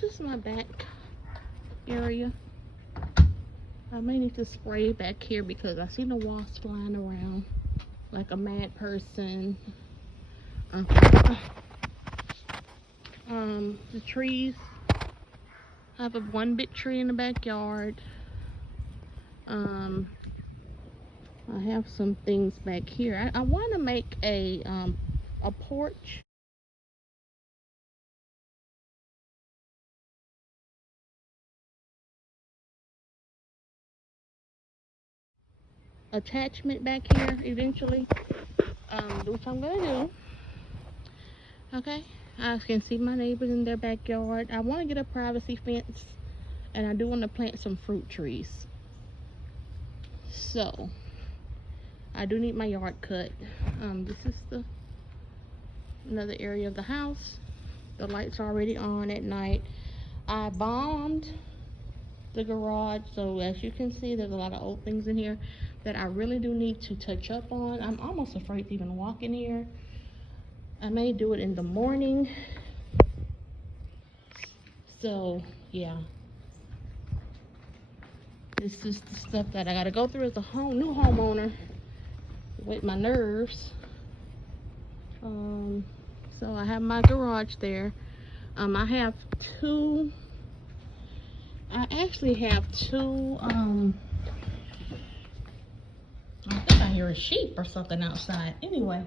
this is my back area. I may need to spray back here because I see the wasps flying around like a mad person. The trees. I have one big tree in the backyard. I have some things back here. I want to make a porch. Attachment back here eventually, which I'm gonna do. Okay, I can see my neighbors in their backyard. I want to get a privacy fence, and I do want to plant some fruit trees. So I do need my yard cut. This is another area of the house. The lights are already on at night. I bombed the garage, so as you can see, there's a lot of old things in here that I really do need to touch up on. I'm almost afraid to even walk in here. I may do it in the morning. So yeah, this is the stuff that I gotta go through as a new homeowner with my nerves. So I have my garage there. I actually have two, I think I hear a sheep or something outside. Anyway,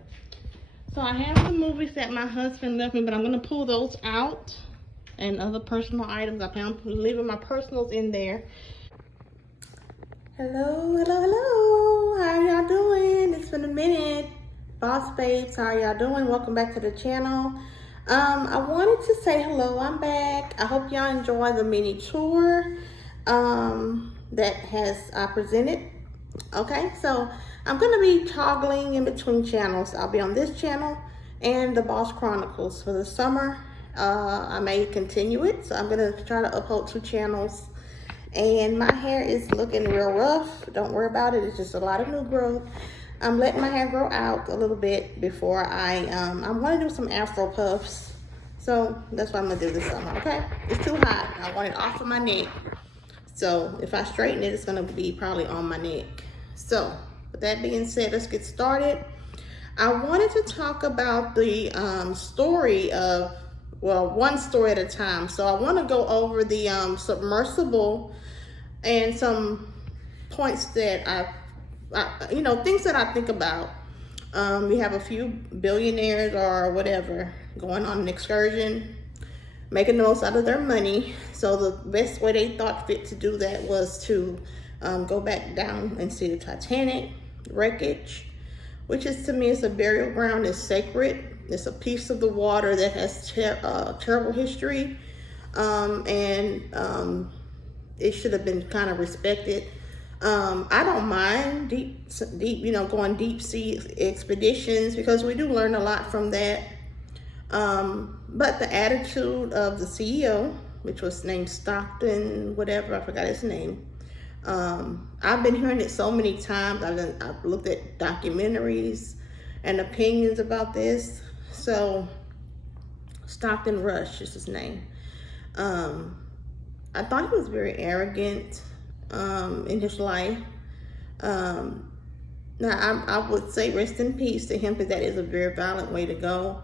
so I have the movies that my husband left me, but I'm gonna pull those out and other personal items. I plan on leaving my personals in there. Hello. How are y'all doing? It's been a minute. Boss babes, how are y'all doing? Welcome back to the channel. I wanted to say hello. I'm back. I hope y'all enjoy the mini tour that I presented. Okay, so I'm gonna be toggling in between channels. I'll be on this channel and the Boss Chronicles for the summer. I may continue it, so I'm gonna try to upload 2 channels. And my hair is looking real rough. Don't worry about it. It's just a lot of new growth. I'm letting my hair grow out a little bit before I'm gonna do some Afro puffs. So that's what I'm gonna do this summer, okay? It's too hot. I want it off of my neck. So if I straighten it, it's gonna be probably on my neck. So with that being said, let's get started. I wanted to talk about the story of, well, one story at a time. So I want to go over the submersible and some points that things that I think about. We have a few billionaires or whatever going on an excursion, making the most out of their money. So the best way they thought fit to do that was to go back down and see the Titanic wreckage, which is, to me, is a burial ground. It's sacred. It's a piece of the water that has terrible history, and it should have been kind of respected. I don't mind going deep sea expeditions because we do learn a lot from that. But the attitude of the CEO, which was named Stockton, whatever, I forgot his name. I've been hearing it so many times. I've looked at documentaries and opinions about this. So Stockton Rush is his name. I thought he was very arrogant in his life. Now I would say rest in peace to him, because that is a very violent way to go.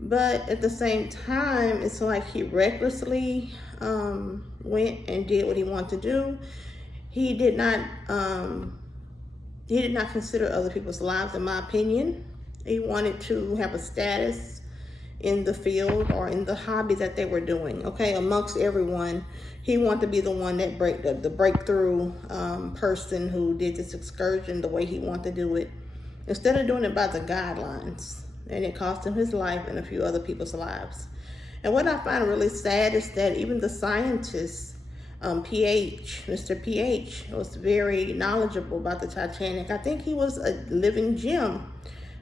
But at the same time, it's like he recklessly went and did what he wanted to do. He did not consider other people's lives, in my opinion. He wanted to have a status in the field or in the hobby that they were doing, okay, amongst everyone. He wanted to be the one that the breakthrough person who did this excursion the way he wanted to do it, instead of doing it by the guidelines. And it cost him his life and a few other people's lives. And what I find really sad is that even the scientists, Mr. PH, was very knowledgeable about the Titanic. I think he was a living gem.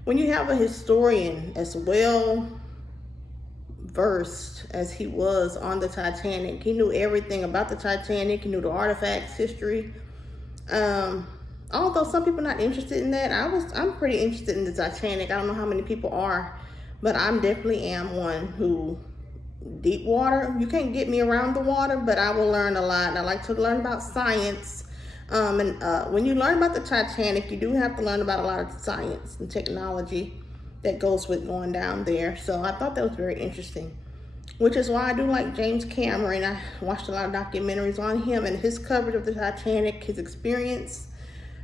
When you have a historian as well versed as he was on the Titanic, he knew everything about the Titanic. He knew the artifacts, history. Although some people are not interested in that, I'm pretty interested in the Titanic. I don't know how many people are, but I definitely am one who deep water. You can't get me around the water, but I will learn a lot. I like to learn about science. When you learn about the Titanic, you do have to learn about a lot of science and technology that goes with going down there. So I thought that was very interesting, which is why I do like James Cameron. I watched a lot of documentaries on him and his coverage of the Titanic, his experience.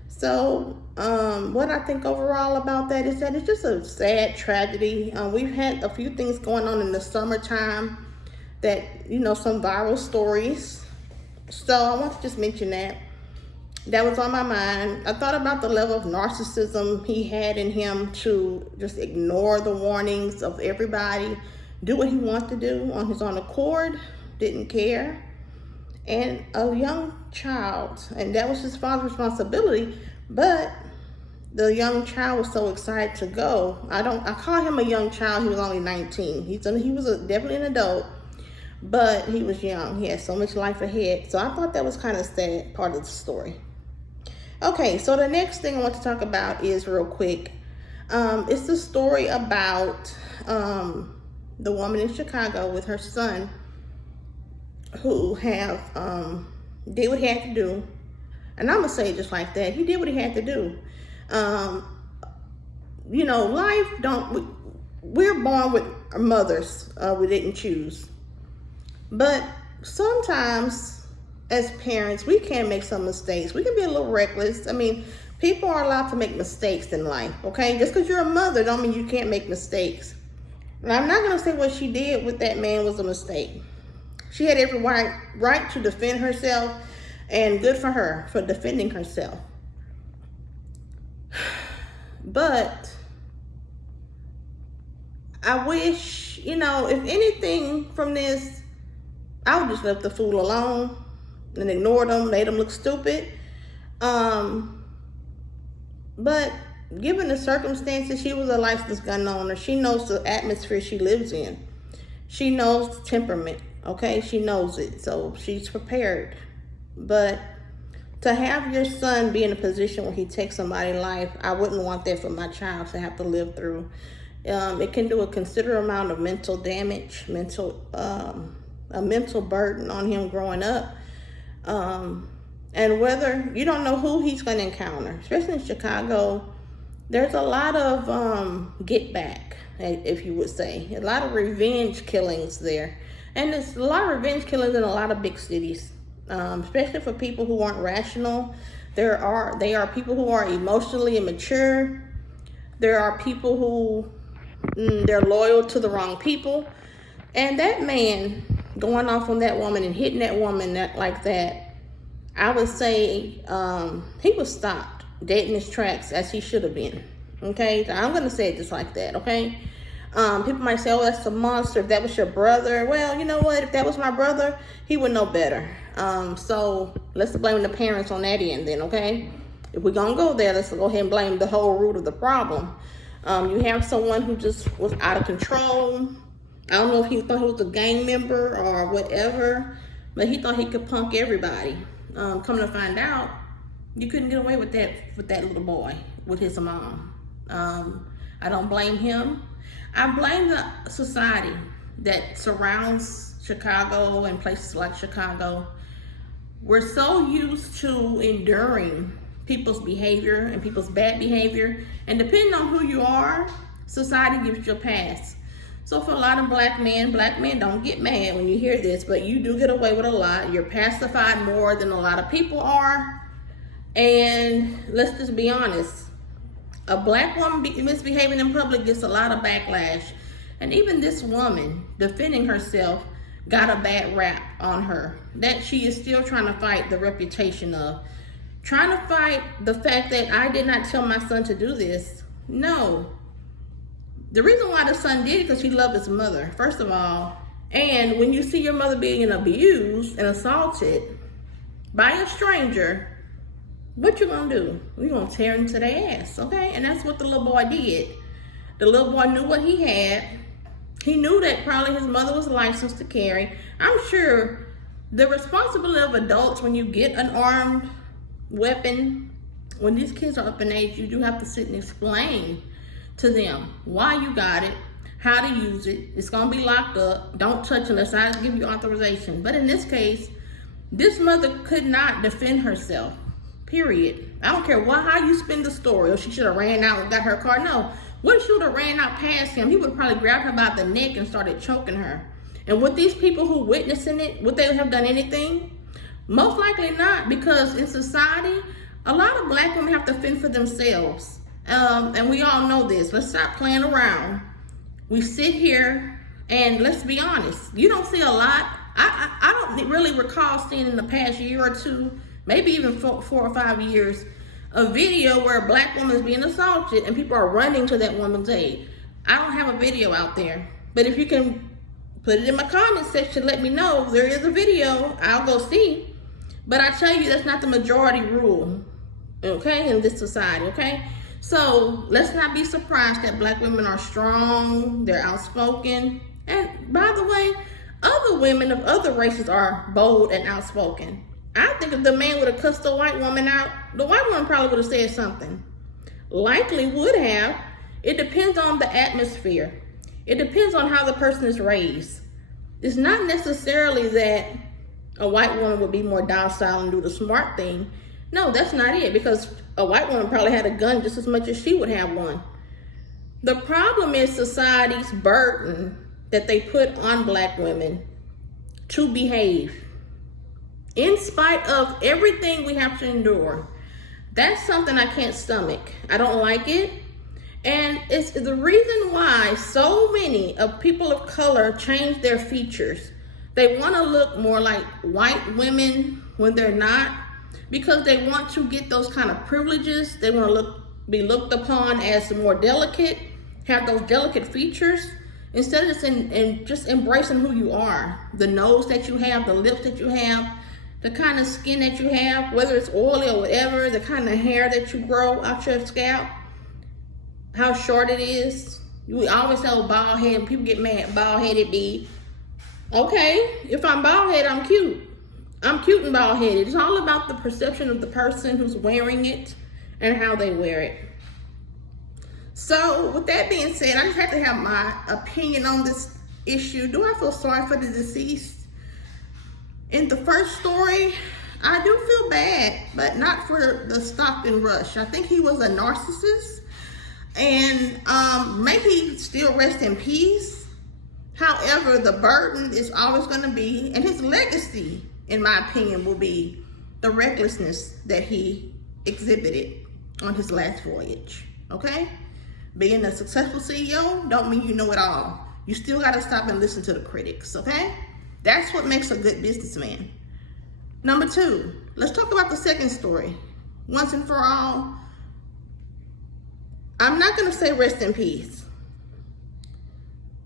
So what I think overall about that is that it's just a sad tragedy. We've had a few things going on in the summertime that, you know, some viral stories. So I want to just mention that. That was on my mind. I thought about the level of narcissism he had in him to just ignore the warnings of everybody, do what he wanted to do on his own accord, didn't care. And a young child, and that was his father's responsibility, but the young child was so excited to go. I call him a young child. He was only 19. He was definitely an adult, but he was young. He had so much life ahead. So I thought that was kind of sad part of the story. Okay, so the next thing I want to talk about is real quick. It's the story about the woman in Chicago with her son who did what he had to do. And I'm going to say it just like that. He did what he had to do. You know, we're born with mothers we didn't choose. But sometimes as parents, we can make some mistakes. We can be a little reckless. I mean, people are allowed to make mistakes in life, okay? Just because you're a mother don't mean you can't make mistakes. And I'm not going to say what she did with that man was a mistake. She had every right to defend herself, and good for her for defending herself. But I wish, you know, if anything from this, I would just let the fool alone and ignore them, made them look stupid. But given the circumstances, she was a licensed gun owner. She knows the atmosphere she lives in. She knows the temperament, okay? She knows it, so she's prepared. But to have your son be in a position where he takes somebody's life, I wouldn't want that for my child to have to live through. It can do a considerable amount of mental damage, a mental burden on him growing up. And whether, you don't know who he's going to encounter, especially in Chicago, there's a lot of get back, if you would say, a lot of revenge killings there. And there's a lot of revenge killings in a lot of big cities, especially for people who aren't rational. They are people who are emotionally immature. There are people who they're loyal to the wrong people. And that man going off on that woman and hitting that woman like that, I would say he was stopped dead in his tracks, as he should have been. Okay, I'm going to say it just like that, okay? People might say, oh, that's a monster. If that was your brother, well, you know what? If that was my brother, he would know better. So let's blame the parents on that end then, okay? If we're going to go there, let's go ahead and blame the whole root of the problem. You have someone who just was out of control. I don't know if he thought he was a gang member or whatever, but he thought he could punk everybody. Come to find out, you couldn't get away with that little boy with his mom. I don't blame him. I blame the society that surrounds Chicago and places like Chicago. We're so used to enduring people's behavior and people's bad behavior, and depending on who you are, society gives you a pass. So for a lot of black men don't get mad when you hear this, but you do get away with a lot. You're pacified more than a lot of people are. And let's just be honest, a black woman misbehaving in public gets a lot of backlash. And even this woman defending herself got a bad rap on her that she is still trying to fight the reputation of. Trying to fight the fact that I did not tell my son to do this. No. The reason why the son did it because he loved his mother, first of all. And when you see your mother being abused and assaulted by a stranger, what you gonna do? You're gonna tear into their ass, okay? And that's what the little boy did. The little boy knew what he had. He knew that probably his mother was licensed to carry. I'm sure the responsibility of adults when you get an armed weapon, when these kids are up in age, you do have to sit and explain to them why you got it, how to use it. It's gonna be locked up. Don't touch unless I give you authorization. But in this case, this mother could not defend herself, period. I don't care how you spin the story, or she should have ran out and got her car. No, what if she would have ran out past him? He would have probably grabbed her by the neck and started choking her. And with these people who witnessing it, would they have done anything? Most likely not, because in society, a lot of black women have to fend for themselves. And we all know this. Let's stop playing around. We sit here and let's be honest. You don't see a lot. I don't really recall seeing in the past year or two, maybe even 4 or 5 years, a video where a black woman is being assaulted and people are running to that woman's aid. I don't have a video out there. But if you can put it in my comment section, let me know there is a video, I'll go see. But I tell you, that's not the majority rule, okay, in this society, okay? So let's not be surprised that black women are strong, they're outspoken. And by the way, other women of other races are bold and outspoken. I think if the man would have cussed the white woman out, the white woman probably would have said something. Likely would have. It depends on the atmosphere. It depends on how the person is raised. It's not necessarily that a white woman would be more docile and do the smart thing. No, that's not it, because a white woman probably had a gun just as much as she would have one. The problem is society's burden that they put on black women to behave in spite of everything we have to endure. That's something I can't stomach. I don't like it. And it's the reason why so many of people of color change their features. They want to look more like white women when they're not, because they want to get those kind of privileges. They want to be looked upon as more delicate, have those delicate features, instead of just embracing who you are. The nose that you have, the lips that you have, the kind of skin that you have, whether it's oily or whatever, the kind of hair that you grow out your scalp, how short it is. We always say bald head, and people get mad, bald headed be. Okay, if I'm bald headed, I'm cute. I'm cute and bald headed. It's all about the perception of the person who's wearing it and how they wear it. So with that being said, I just have to have my opinion on this issue. Do I feel sorry for the deceased? In the first story, I do feel bad, but not for the stop and rush. I think he was a narcissist, and may he still rest in peace. However, the burden is always going to be, and his legacy, in my opinion, will be the recklessness that he exhibited on his last voyage, okay? Being a successful CEO don't mean you know it all. You still got to stop and listen to the critics, okay? That's what makes a good businessman. Number 2, let's talk about the second story. Once and for all, I'm not going to say rest in peace,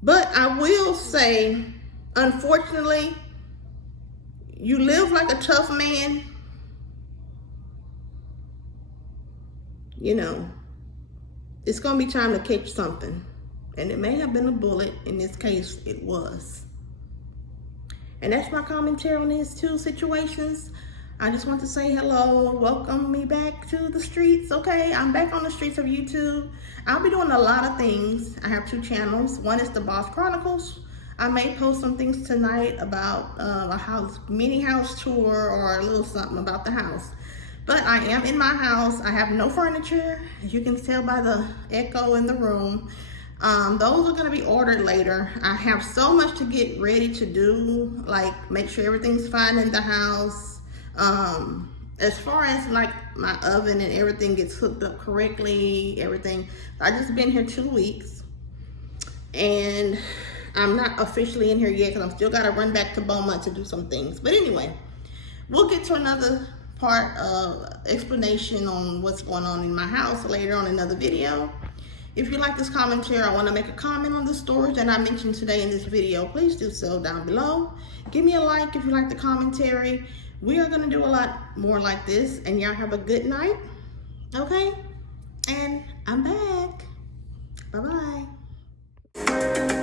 but I will say, unfortunately, you live like a tough man, you know, it's going to be time to catch something. And it may have been a bullet. In this case, it was. And that's my commentary on these two situations. I just want to say hello, welcome me back to the streets, okay? I'm back on the streets of YouTube. I'll be doing a lot of things. I have 2 channels. One is the Boss Chronicles. I may post some things tonight about a mini house tour or a little something about the house. But I am in my house. I have no furniture, as you can tell by the echo in the room. Those are going to be ordered later. I have so much to get ready to do, like make sure everything's fine in the house. As far as like my oven and everything gets hooked up correctly, everything. I just been here 2 weeks, and I'm not officially in here yet because I'm still got to run back to Beaumont to do some things. But anyway, we'll get to another part of explanation on what's going on in my house later on in another video. If you like this commentary, I want to make a comment on the stories that I mentioned today in this video, please do so down below. Give me a like if you like the commentary. We are going to do a lot more like this, and y'all have a good night, okay? And I'm back. Bye-bye.